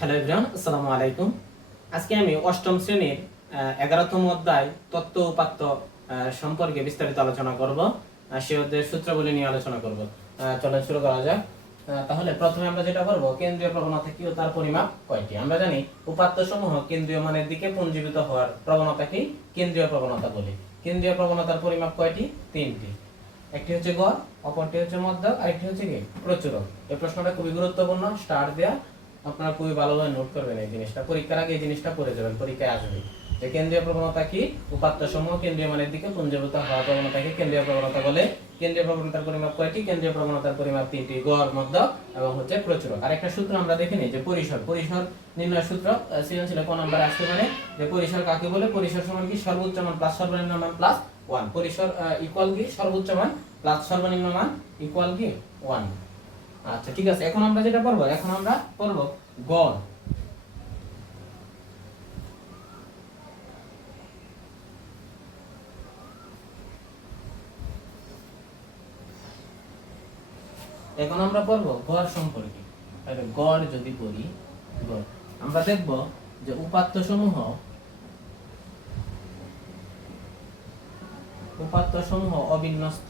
Hello everyone, আসসালামু আলাইকুম। আজকে আমি অষ্টম শ্রেণীর 11তম অধ্যায় তত্ত্ব উপাত্ত সম্পর্কে বিস্তারিত আলোচনা করব। সেই অধ্যায়ের সূত্রাবলী নিয়ে আলোচনা করব। চলো শুরু করা যাক। তাহলে প্রথমে আমরা যেটা করব, কেন্দ্রীয় প্রবণতা কি ও তার পরিমাপ কয়টি। আমরা জানি উপাত্ত সমূহ কেন্দ্রীয় মানের দিকে পুঞ্জীভূত হওয়ার প্রবণতাকেই কেন্দ্রীয় প্রবণতা বলি। কেন্দ্রীয় প্রবণতার পরিমাপ কয়টি? তিনটি। একটি হচ্ছে গড়, অপরটি হচ্ছে মধ্যক, আরেকটি হচ্ছে কি প্রচুরক। এই প্রশ্নটা খুবই গুরুত্বপূর্ণ, স্টার দেয়া আপনারা খুবই ভালোভাবে নোট করবেন। এই জিনিসটা পরীক্ষার আগে এই জিনিসটা পড়ে যাবেন, পরীক্ষায় আসবে যে কেন্দ্রীয় প্রবণতা কি, উপাত্ত সমূহ কেন্দ্রীয় মানের দিকে পুঞ্জীভূত হওয়ার প্রবণতাকে কেন্দ্রীয় প্রবণতা বলে। কেন্দ্রীয় প্রবণতার পরিমাপ কয়টি? কেন্দ্রীয় প্রবণতার পরিমাপ তিনটি, গড়, মধ্যক এবং হচ্ছে প্রচুরক। আরেকটা সূত্র আমরা দেখে নিই যে পরিসর নির্ণয় সূত্র সৃজনশীল কোন নাম্বারে আসতে পারে, যে পরিসর কাকে বলে? পরিসর সমান কি সর্বোচ্চ মান প্লাস সর্বনিম্ন মান প্লাস 1। পরিসর ইকুয়াল কি সর্বোচ্চ মান প্লাস সর্বনিম্ন মান ইকুয়াল কি 1। আচ্ছা ঠিক আছে, এখন আমরা যেটা পড়বো, এখন আমরা পড়বো গড়। এখন আমরা পড়বো গড় সম্পর্কে। তাহলে গড় যদি পড়ি, গড় আমরা দেখব যে উপাত্ত সমূহ অবিন্যস্ত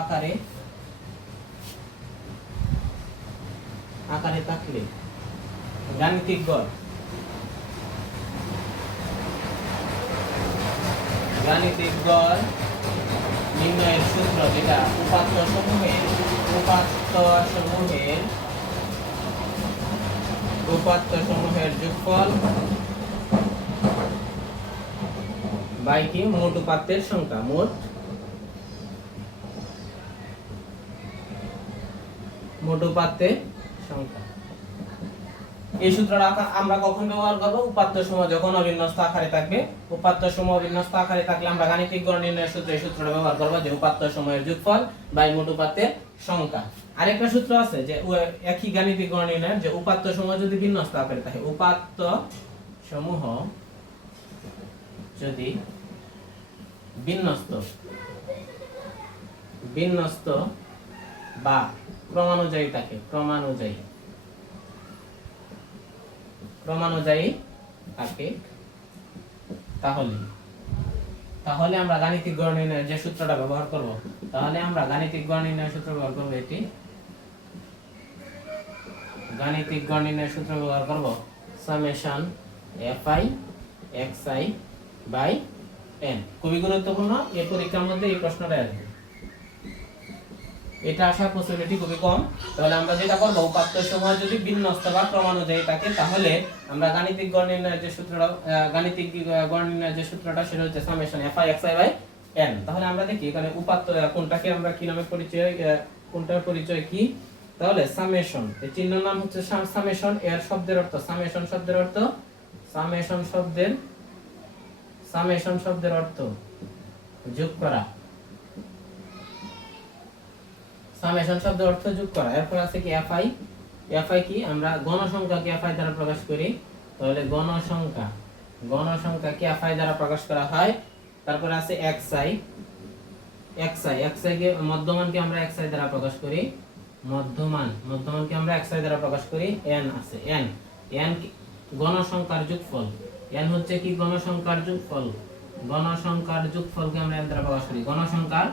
আকারে থাকলে গাণিতিক গড় নির্ণয়ের সূত্র, যেটা উপাত্ত সমূহের যোগফল বাই কি মোট উপাত্তের সংখ্যা, মোট উপাত্তের সংখ্যা। এই সূত্রটা আমরা কখন ব্যবহার করব? উপাত্ত সমূহ যখন অবিন্যস্ত আকারে থাকবে। উপাত্ত সমূহ অবিন্যস্ত আকারে থাকলে আমরা গাণিতিক গড় নির্ণয়ের সূত্রে এই সূত্রটা ব্যবহার করব, যে উপাত্ত সমূহের যোগফল বাই মোট উপাত্তের সংখ্যা। আরেকটা সূত্র আছে যে একই গাণিতিক গড় নির্ণয়ের, যে উপাত্ত সমূহ যদি বিন্যস্ত আকারে থাকে, উপাত্ত সমূহ যদি বিন্যস্ত বা ক্রমানুযায়ী থাকে, ক্রমানুযায়ী থাকে, তাহলে আমরা গাণিতিক গড় নির্ণয়ের যে সূত্রটা ব্যবহার করব, এটি গাণিতিক গড় নির্ণয়ের সূত্র ব্যবহার করব summation fi xi by n। খুবই গুরুত্বপূর্ণ, এই পরীক্ষার মধ্যে এই প্রশ্নটা আসবে, এটা আসার পসিবিলিটি খুবই কম। তাহলে আমরা যেটা করব, উপাত্ত সমূহ যদি বিন্যস্ত বা ক্রমানুযায়ী থাকে, তাহলে আমরা গাণিতিক গড় নির্ণয়ের যে সূত্রটা সেটা হচ্ছে summation fi xi by n। তাহলে আমরা দেখি এখানে উপাত্ত কোনটাকে আমরা কি নামে পরিচয়, কোনটার পরিচয় কি। তাহলে সামেশন, এই চিহ্নের নাম হচ্ছে সামেশন। এর শব্দের অর্থ, সামেশন শব্দের অর্থ যোগ করা। সামেশন শব্দের অর্থ যোগ করা। এরপর আছে কি fi কি, আমরা গণসংখ্যাকে fi দ্বারা প্রকাশ করি। তাহলে গণসংখ্যাকে fi দ্বারা প্রকাশ করা হয়। তারপর আছে xi কে, মধ্যমানকে আমরা xi দ্বারা প্রকাশ করি। মধ্যমানকে আমরা xi দ্বারা প্রকাশ করি। n আছে, n গণসংখ্যার যোগফল। n হচ্ছে কি গণসংখ্যার যোগফলকে আমরা n দ্বারা প্রকাশ করি, গণসংখ্যার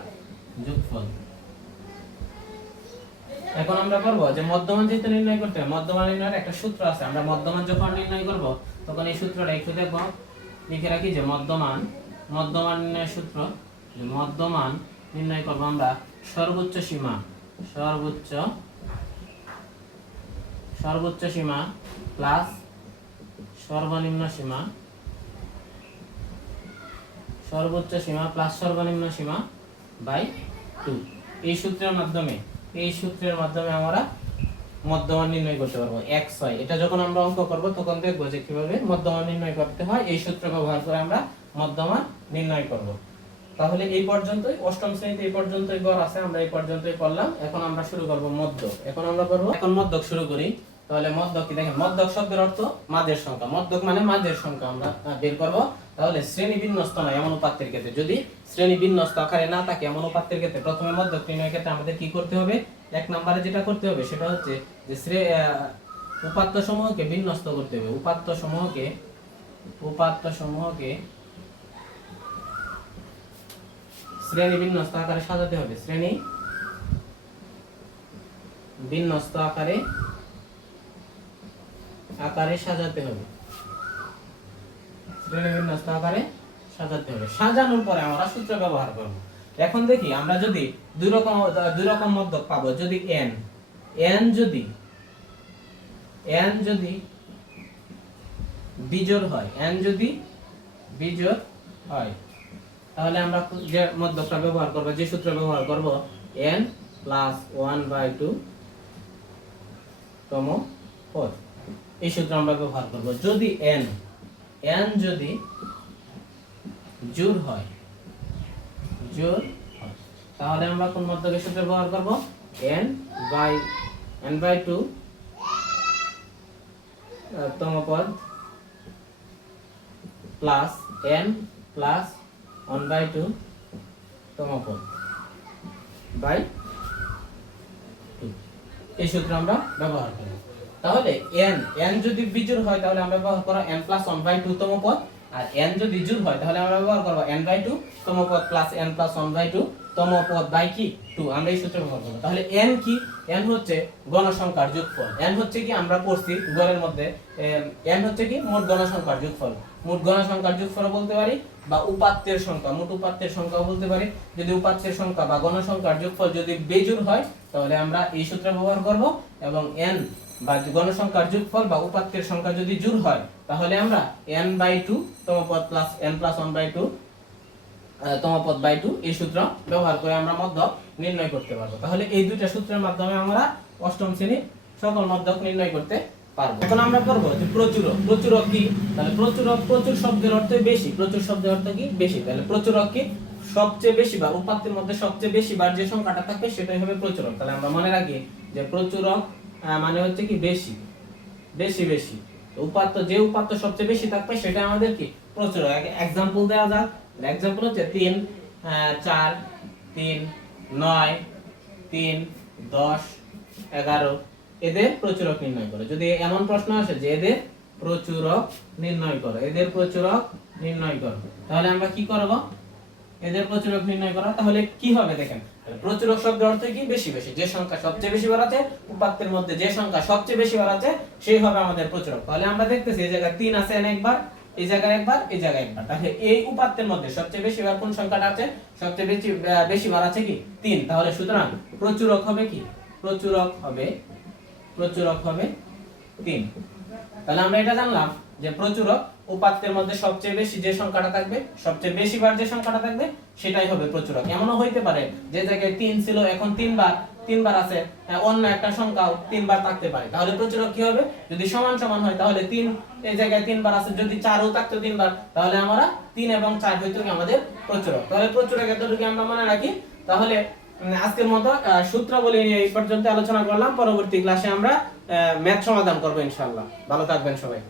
যোগফল। এখন আমরা করব যে মধ্যমান যেহেতু নির্ণয় করতে হবে, মধ্যমান নির্ণয়ের একটা সূত্র আছে। আমরা মধ্যমান যখন নির্ণয় করব, তখন এই সূত্রটা একটু দেখব, লিখে রাখি যে মধ্যমান নির্ণয়ের সূত্র, যে মধ্যমান নির্ণয় করব আমরা সর্বোচ্চ সীমা প্লাস সর্বনিম্ন সীমা বাই 2। এই সূত্রের মাধ্যমে আমরা মধ্যমান নির্ণয় করতে পারবো xy। এটা যখন আমরা অঙ্ক করব, তখন দেখব যে কিভাবে মধ্যমান নির্ণয় করতে হয়। এই সূত্র ব্যবহার করে আমরা মধ্যমান নির্ণয় করব। তাহলে এই পর্যন্তই, অষ্টম শ্রেণীতে এই পর্যন্তই গড় আছে, আমরা এই পর্যন্তই করলাম। এখন আমরা শুরু করব মধ্যক। এখন মধ্যক শুরু করি। তাহলে মধ্যক কি দেখেন, মধ্যক শব্দের অর্থ মাঝের সংখ্যা, মধ্যক মানে মাঝের সংখ্যা আমরা বের করব। তাহলে শ্রেণী বিন্যস্ত নয় এমন উপাত্তের ক্ষেত্রে, যদি শ্রেণী বিন্যস্ত আকারে না থাকে এমন উপাত্তের ক্ষেত্রে প্রথমে মধ্যক নির্ণয়ের ক্ষেত্রে আমাদের কি করতে হবে, এক নম্বরে যেটা করতে হবে সেটা হচ্ছে যে উপাত্ত সমূহকে বিন্যস্ত করতে হবে। উপাত্ত সমূহকে শ্রেণী বিন্যস্ত আকারে সাজাতে হবে, শ্রেণী বিন্যস্ত আকারে সাজাতে হবে, শ্রেণী বিন্যস্ত আকারে সাজাতে হবে। সাজানোর পরে আমরা সূত্র ব্যবহার করব। এখন দেখি আমরা যদি দুই রকম মধ্যক পাবো, যদি n যদি বিজোড় হয়, তাহলে আমরা যে মধ্যকটা ব্যবহার করব, যে সূত্র ব্যবহার করব, n প্লাস 1/2 তম পদ, এই সূত্র আমরা ব্যবহার করব। যদি n যদি জোড় হয়, তাহলে আমরা কোন মধ্যকের সূত্র ব্যবহার করব, n/2 তম পদ প্লাস n প্লাস 1/2 তম পদ বাই 2, এই সূত্র আমরা ব্যবহার করব। তাহলে n যদি বিজোড় হয় তাহলে আমরা ব্যবহার করব n প্লাস 1/2 তম পদ, আর n যদি জোড় হয় তাহলে আমরা ব্যবহার করব n/2 তম পদ প্লাস n প্লাস 1/2 তম পদ বাই কি 2, আমরা এই সূত্র ব্যবহার করব। তাহলে n কি, n হচ্ছে গণসংখ্যার যোগফল। n হচ্ছে কি, আমরা পড়ছি গণের মধ্যে n হচ্ছে কি মোট গণসংখ্যার যোগফল। মোট গণসংখ্যার যোগফল বলতে পারি, বা উপাত্তের সংখ্যা, মোট উপাত্তের সংখ্যাও বলতে পারি। যদি উপাত্তের সংখ্যা বা গণসংখ্যার যোগফল যদি বেজোড় হয় তাহলে আমরা এই সূত্র ব্যবহার করব, এবং n বা গণসংখ্যার যোগফল বা উপাত্তের সংখ্যা যদি জোড় হয় তাহলে আমরা n/2 তম পদ প্লাস n প্লাস 1/2 তম পদ বাই 2, এই সূত্র ব্যবহার করে আমরা মধ্যক নির্ণয় করতে পারবো। তাহলে এই দুইটা সূত্রের মাধ্যমে আমরা অষ্টম শ্রেণীর সকল মধ্যক নির্ণয় করতে পারবো। এখন আমরা করব যে প্রচুরক কি, তাহলে প্রচুর শব্দের অর্থ বেশি, প্রচুর শব্দের অর্থ কি বেশি। তাহলে প্রচুরক কি, সবচেয়ে বেশি বার, উপাত্তের মধ্যে সবচেয়ে বেশি বার যে সংখ্যাটা থাকবে সেটাই হবে প্রচুরক। তাহলে আমরা মনে রাখি যে প্রচুরক মানে হচ্ছে কি বেশি, উপাত্ত, যে উপাত্ত সবচেয়ে বেশি থাকবে সেটা আমাদের কি প্রচুরক। एग्जांपल দেওয়া যাক, एग्जांपल হচ্ছে 3 4 3 9 3 10 11, এদের প্রচুরক নির্ণয় করো। যদি এমন প্রশ্ন আসে যে এদের প্রচুরক নির্ণয় করো, তাহলে আমরা কি করব, এদের প্রচুরক নির্ণয় করা। তাহলে কি হবে দেখেন, প্রচুরক শব্দের অর্থ কি বেশি, যে সংখ্যা সবচেয়ে বেশি বার আছে, উপাত্তের মধ্যে যে সংখ্যা সবচেয়ে বেশি বার আছে সেই হবে আমাদের প্রচুরক। তাহলে আমরা দেখতেছি এই জায়গায় 3 আছে একবার, এই জায়গায় একবার, এই জায়গায় একবার। তাহলে এই উপাত্তের মধ্যে সবচেয়ে বেশি বার কোন সংখ্যাটা আছে, সবচেয়ে বেশি বার আছে কি 3। তাহলে সুতরাং প্রচুরক হবে কি, প্রচুরক হবে 3। তাহলে আমরা এটা জানলাম যে প্রচুরক উপাত্তের মধ্যে সবচেয়ে বেশি যে সংখ্যাটা থাকবে, সবচেয়ে বেশি বার যে সংখ্যাটা থাকবে সেটাই হবে প্রচুরক। এমনও হইতে পারে যে জায়গায় 3 ছিল এখন 3 বার আছে, অন্য একটা সংখ্যাও 3 বার থাকতে পারে। তাহলে প্রচুরক কি হবে, যদি সমান সমান হয় তাহলে 3 এই জায়গায় 3 বার আছে, যদি 4ও থাকতো 3 বার তাহলে আমরা 3 এবং 4 হইতো কি আমাদের প্রচুরক। তাহলে প্রচুরক এতটুকু আমরা মনে রাখি। তাহলে আজকের মতো সূত্রাবলী নিয়ে এই পর্যন্ত আলোচনা করলাম। পরবর্তী ক্লাসে আমরা ম্যাথ সমাধান করব ইনশাআল্লাহ। ভালো থাকবেন সবাই।